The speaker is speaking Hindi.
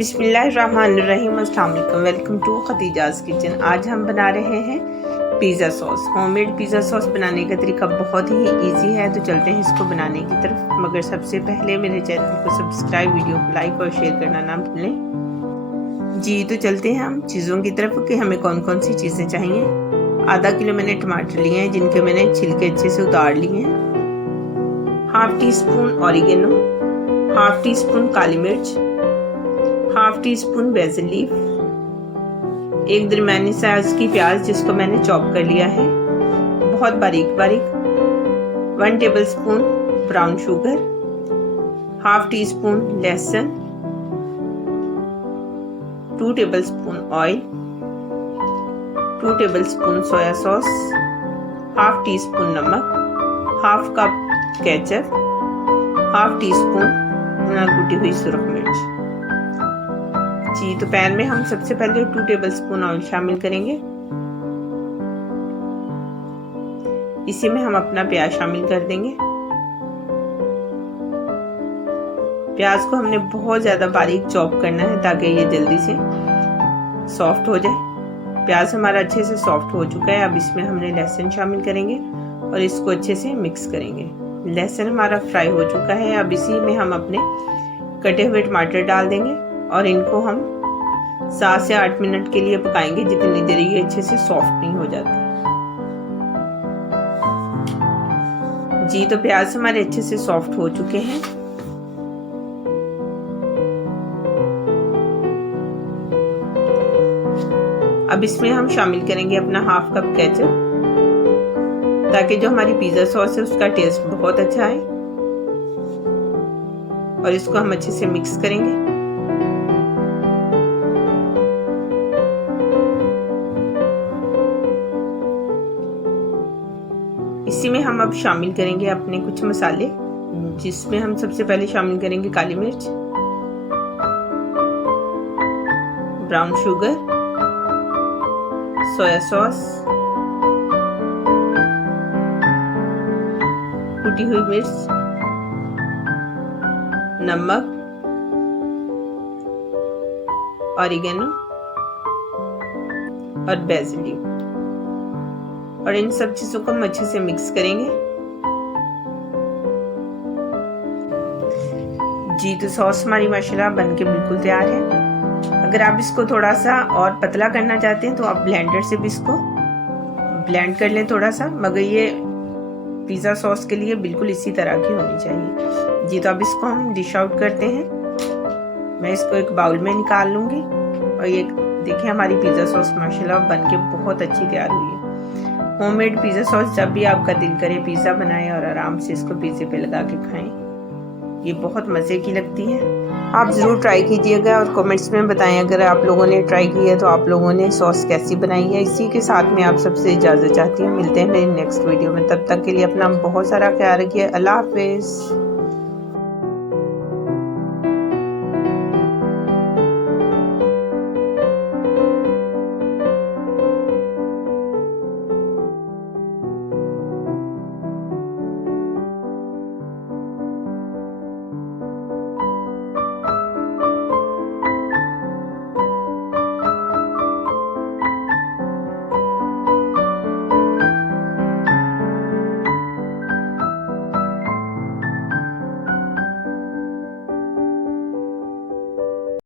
बिस्मिल्लाहिर्रहमानिर्रहीम, अस्सलाम वालेकुम। Welcome to Khatija's kitchen. आज हम बना रहे हैं pizza sauce. Homemade pizza sauce बनाने का तरीका बहुत ही इजी है, तो चलते हैं इसको बनाने की तरफ। मगर सबसे पहले मेरे चैनल को सब्सक्राइब, वीडियो को लाइक और शेयर करना ना भूलें। जी तो चलते हैं हम चीज़ों की तरफ कि हमें कौन कौन सी चीज़ें चाहिए। आधा किलो मैंने टमाटर लिए हैं, जिनके मैंने छिलके अच्छे से उतार लिए हैं। Half teaspoon oregano, half teaspoon काली मिर्च, half teaspoon basil leaf, एक दरमियानी साइज की प्याज जिसको मैंने चॉप कर लिया है बहुत बारीक बारीक, 1 tablespoon brown sugar, half teaspoon लहसुन, 2 tablespoon oil, 2 tablespoon soya sauce, half teaspoon नमक, half cup ketchup, half teaspoon कुटी हुई सुरख मिर्च। जी तो पैन में हम सबसे पहले 2 टेबल स्पून ऑयल शामिल करेंगे। इसी में हम अपना प्याज शामिल कर देंगे। प्याज को हमने बहुत ज्यादा बारीक चॉप करना है ताकि ये जल्दी से सॉफ्ट हो जाए। प्याज हमारा अच्छे से सॉफ्ट हो चुका है। अब इसमें हमने लहसुन शामिल करेंगे और इसको अच्छे से मिक्स करेंगे। लहसुन हमारा फ्राई हो चुका है। अब इसी में हम अपने कटे हुए टमाटर डाल देंगे और इनको हम 7 से 8 मिनट के लिए पकाएंगे, जितनी देर ये अच्छे से सॉफ्ट नहीं हो जाती। जी तो प्याज हमारे अच्छे से सॉफ्ट हो चुके हैं। अब इसमें हम शामिल करेंगे अपना हाफ कप केचप, ताकि जो हमारी पिज्जा सॉस है उसका टेस्ट बहुत अच्छा आए। और इसको हम अच्छे से मिक्स करेंगे। इसी में हम अब शामिल करेंगे अपने कुछ मसाले, जिसमें हम सबसे पहले शामिल करेंगे काली मिर्च, ब्राउन शुगर, सोया सॉस, कुटी हुई मिर्च, नमक, ऑरिगेनो और बेसिल लीफ। और इन सब चीजों को हम अच्छे से मिक्स करेंगे। जी तो सॉस हमारी माशाल्लाह बनके बिल्कुल तैयार है। अगर आप इसको थोड़ा सा और पतला करना चाहते हैं तो आप ब्लेंडर से भी इसको ब्लेंड कर लें थोड़ा सा, मगर ये पिज़्ज़ा सॉस के लिए बिल्कुल इसी तरह की होनी चाहिए। जी तो अब इसको हम डिश आउट करते हैं। मैं इसको एक बाउल में निकाल लूंगी। और ये देखिए हमारी पिज़्ज़ा सॉस माशाल्लाह बनके बहुत अच्छी तैयार हुई है। होममेड पिज़्ज़ा सॉस जब भी आपका दिल करे पिज़्ज़ा बनाएं और आराम से इसको पिज़्ज़े पे लगा के खाएं। ये बहुत मज़े की लगती है। आप ज़रूर ट्राई कीजिएगा और कमेंट्स में बताएं अगर आप लोगों ने ट्राई की है तो आप लोगों ने सॉस कैसी बनाई है। इसी के साथ में आप सबसे इजाज़त चाहती हूँ। मिलते हैं मेरी नेक्स्ट वीडियो में। तब तक के लिए अपना बहुत सारा ख्याल रखिए। अल्लाह हाफिज़।